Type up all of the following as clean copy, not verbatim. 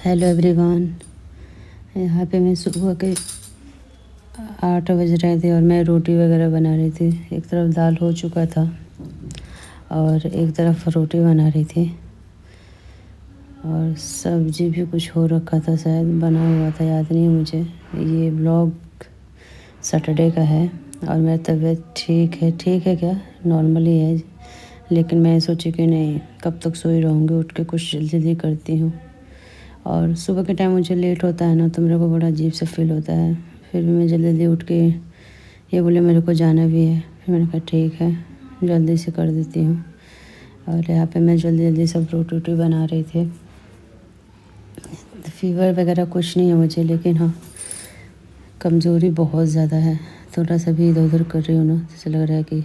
Hello everyone. यहाँ पे मैं सुबह के 8 बज रहे थे और मैं रोटी वगैरह बना रही थी। एक तरफ दाल हो चुका था और एक तरफ रोटी बना रही थी और सब्जी भी कुछ हो रखा था, शायद बना हुआ था, याद नहीं है मुझे। ये ब्लॉग सैटरडे का है और मेरी तबीयत ठीक है क्या, नॉर्मली है, लेकिन मैं सोची कि नहीं, कब तक सोई रहूँगी, उठ के कुछ जल्दी करती हूँ। और सुबह के टाइम मुझे लेट होता है ना, तो मेरे को बड़ा अजीब सा फील होता है। फिर भी मैं जल्दी उठ के, ये बोले मेरे को जाना भी है, फिर मैंने कहा ठीक है, जल्दी से कर देती हूँ। और यहाँ पे मैं जल्दी सब रोटी बना रही थी। फीवर वगैरह कुछ नहीं है मुझे, लेकिन हाँ, कमज़ोरी बहुत ज़्यादा है। थोड़ा सा भी इधर उधर कर रही हूँ ना, जैसे लग रहा है कि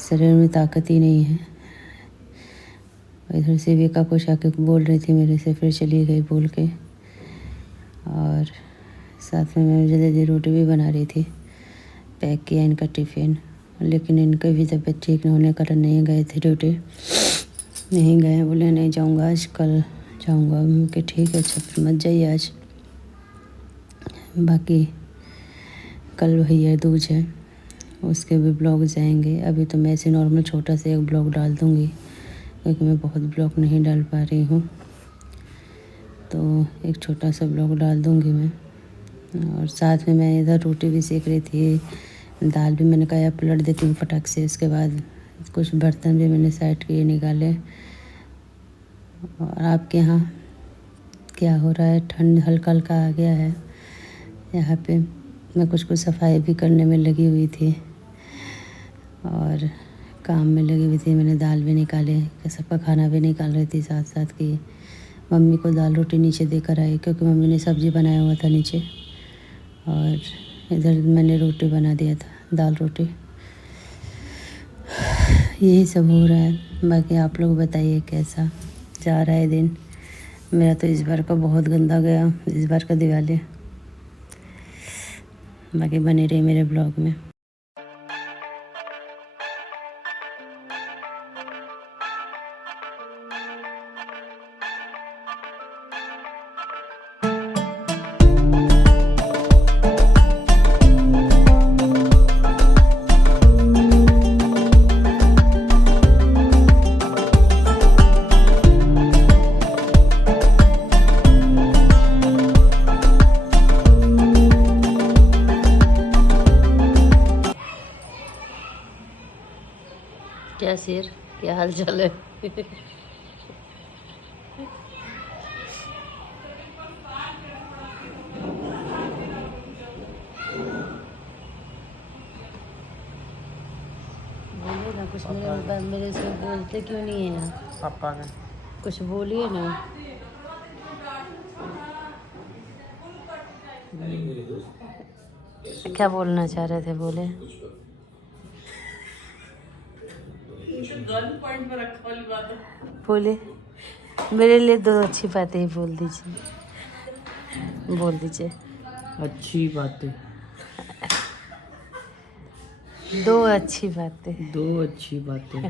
शरीर में ताकत ही नहीं है। इधर से विका कुछ आके बोल रही थी मेरे से, फिर चली गई बोल के। और साथ में मैं जल्दी रोटी भी बना रही थी। पैक किया इनका टिफ़िन, लेकिन इनका भी तबीयत ठीक न होने के कारण नहीं गए थे ड्यूटी। नहीं गए, बोले नहीं जाऊंगा आज, कल जाऊंगा। कि ठीक है, अच्छा फिर मत जाइए आज, बाकी कल भैया दूज है, उसके भी ब्लॉग जाएंगे। अभी तो मैं ऐसे नॉर्मल छोटा सा एक ब्लॉग डाल दूँगी, क्योंकि मैं बहुत ब्लॉग नहीं डाल पा रही हूँ, तो एक छोटा सा ब्लॉग डाल दूँगी मैं। और साथ में मैं इधर रोटी भी सेक रही थी, दाल भी मैंने कहा पलट देती हूँ फटाक से। उसके बाद कुछ बर्तन भी मैंने साइड किए, निकाले। और आपके यहाँ क्या हो रहा है? ठंड हल्का हल्का आ गया है। यहाँ पे मैं कुछ सफाई भी करने में लगी हुई थी और काम में लगी हुई थी। मैंने दाल भी निकाले, सबका खाना भी निकाल रही थी साथ साथ की। मम्मी को दाल रोटी नीचे देकर आई, क्योंकि मम्मी ने सब्ज़ी बनाया हुआ था नीचे, और इधर मैंने रोटी बना दिया था, दाल रोटी। यही सब हो रहा है। बाकी आप लोग बताइए कैसा जा रहा है दिन। मेरा तो इस बार का बहुत गंदा गया, इस बार का दिवाली। बाकी बने रही मेरे ब्लॉग में। क्या शेर, क्या हाल चाल है? बोलिए ना कुछ, मेरे से बोलते क्यों नहीं है आप? पापा ने कुछ बोलिए ना। क्या बोलना चाह रहे थे, बोले। बोले, मेरे लिए 2 अच्छी बातें ही बोल दीजिए, बोल दीजिए। अच्छी बातें, 2 अच्छी बातें। 2 अच्छी बातें।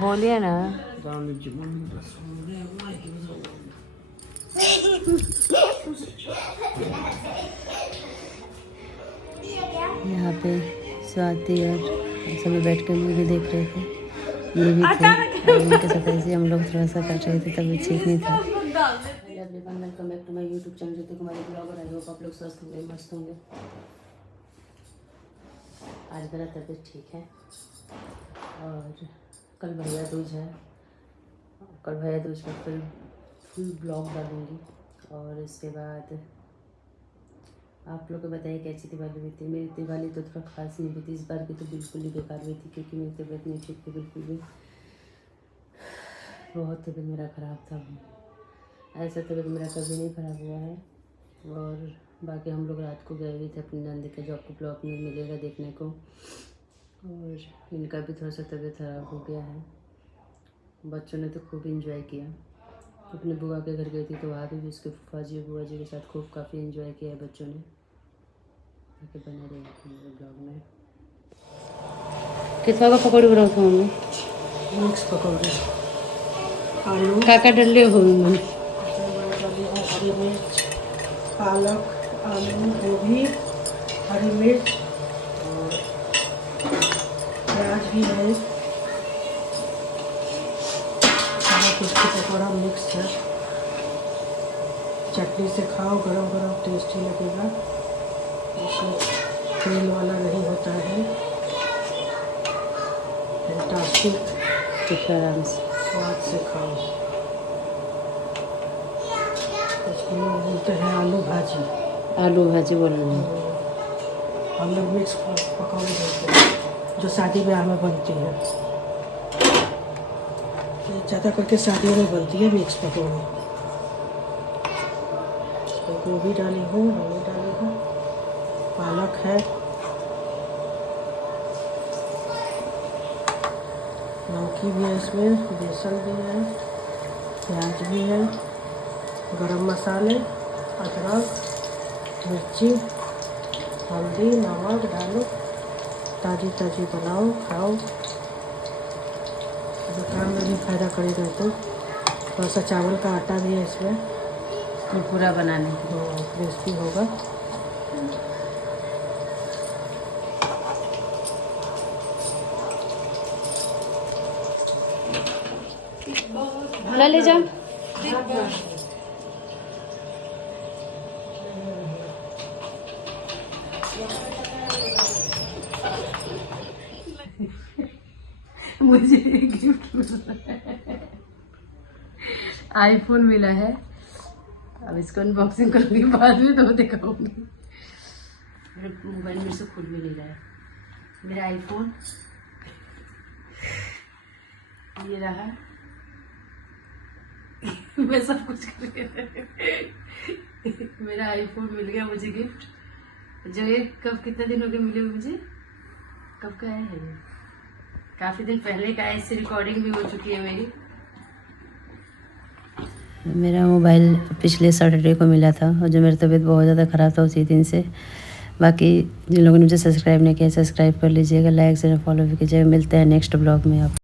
बोलिए ना। यहाँ पे स्वाति और सभी बैठ के मूवी देख रहे थे, ये भी थे। और उनके साथ ऐसे हम लोग थोड़ा सा कर रहे थे, तभी ठीक नहीं था। Welcome back to my YouTube channel Jyoti Kumari blogger. I hope आप लोग स्वस्थ होंगे, मस्त होंगे। आज मेरा तबीयत ठीक है और कल भैया दूज है। कल भैया दूज का फुल ब्लॉग डालूँगी। और इसके बाद आप लोग को बताइए कैसी दिवाली हुई थी। मेरी दिवाली तो थोड़ा खास नहीं हुई थी, इस बार की तो बिल्कुल ही बेकार हुई थी, क्योंकि मेरी तबीयत नहीं ठीक थी बिल्कुल भी। बहुत तबीयत मेरा ख़राब था, ऐसा तबीयत मेरा कभी नहीं ख़राब हुआ है। और बाकी हम लोग रात को गए हुए थे अपनी नंदी के, जो आपको ब्लॉग में मिलेगा देखने को। और इनका भी थोड़ा सा तबीयत ख़राब हो गया है। बच्चों ने तो खूब इंजॉय किया। अपने बुआ के घर गई थी, तो वहाँ भी उसके फूफा जी बुआ जी के साथ खूब काफ़ी इंजॉय किया है बच्चों ने। आके बने रहे मेरे ब्लॉग में। कितना का पकड़ रहा था मम्मी? मिक्स पकौड़े, आलू, काका डले हो मन हरी मिर्च, पालक, आलू, गोभी, हरी मिर्च और प्याज भी है। सारा कुछ की पकौड़ा मिक्स है। चटनी से खाओ, गरम गरम टेस्टी लगेगा। इसमें तेल वाला नहीं होता है। फैंटास्टिक, आराम से। स्वाद से खाओ। इसको लोग बोलते हैं आलू भाजी। आलू भाजी बोलना हम लोग मिक्स पकौड़े बोलते हैं, जो शादी ब्याह में बनती है। ये ज़्यादा करके शादियों में बनती है मिक्स पकौड़े। इसमें गोभी डाली हूँ, आलू डाली हूँ, पालक है, लौकी भी है, इसमें बेसन भी है, प्याज भी है, गरम मसाले, अदरक, मिर्ची, हल्दी, नमक डालो। ताज़ी ताज़ी बनाओ, खाओ। दुकान में भी फ़ायदा करेगा। तो थोड़ा सा चावल का आटा भी है इसमें, पूरा बनाने क्रिस्पी होगा। ले जा। मुझे गिफ्ट आईफोन मिला है। अब इसको अनबॉक्सिंग करूंगी, बाद में तो दिखाऊंगी। मेरे मोबाइल में से खुद में नहीं रहा है मेरा आईफोन। ये रहा मैं सब कुछ करके मेरा आईफोन मिल गया मुझे गिफ्ट, जो ये कब कितने दिन हो गए मिले मुझे। कब का है ये? काफी दिन पहले का है। इससे रिकॉर्डिंग भी हो चुकी है मेरी। मेरा मोबाइल पिछले सैटरडे को मिला था, और जो मेरी तबीयत बहुत ज़्यादा ख़राब था उसी दिन से। बाकी जिन लोगों ने मुझे सब्सक्राइब नहीं किया, सब्सक्राइब कर लीजिएगा, लाइक शेयर फॉलो भी कीजिएगा। मिलते हैं नेक्स्ट ब्लॉग में आप।